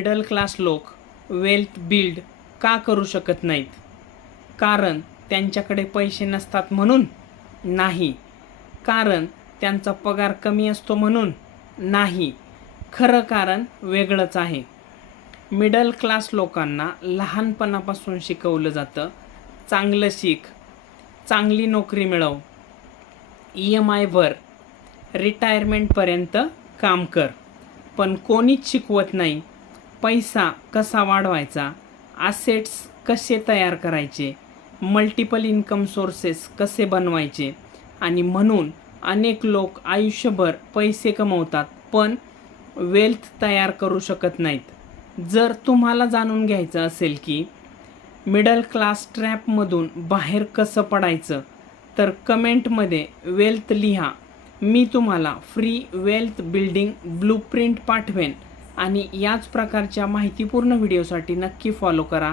Middle class लोक wealth build का करू शकत नाहीत? कारण त्यांच्याकडे पैसे नसतात म्हणून? नाही. कारण त्यांचा पगार कमी असतो म्हणून? नाही. खरं कारण वेगळंच आहे. मिडल क्लास लोकांना लहानपणापासून शिकवलं जातं, चांगलं शिक, चांगली नोकरी मिळव, EMI भर, रिटायरमेंटपर्यंत काम कर. पण कोणीच शिकवत नाही पैसा कसा वाढवायचा, असेट्स कसे तयार करायचे, मल्टिपल इन्कम सोर्सेस कसे बनवायचे. आणि म्हणून अनेक लोक आयुष्यभर पैसे कमवतात पण वेल्थ तयार करू शकत नाहीत. जर तुम्हाला जाणून घ्यायचं असेल की मिडल क्लास ट्रॅपमधून बाहेर कसं पडायचं, तर कमेंटमध्ये वेल्थ लिहा. मी तुम्हाला फ्री वेल्थ बिल्डिंग ब्लूप्रिंट पाठवेन. आणि याच प्रकारच्या माहितीपूर्ण व्हिडिओसाठी नक्की फॉलो करा.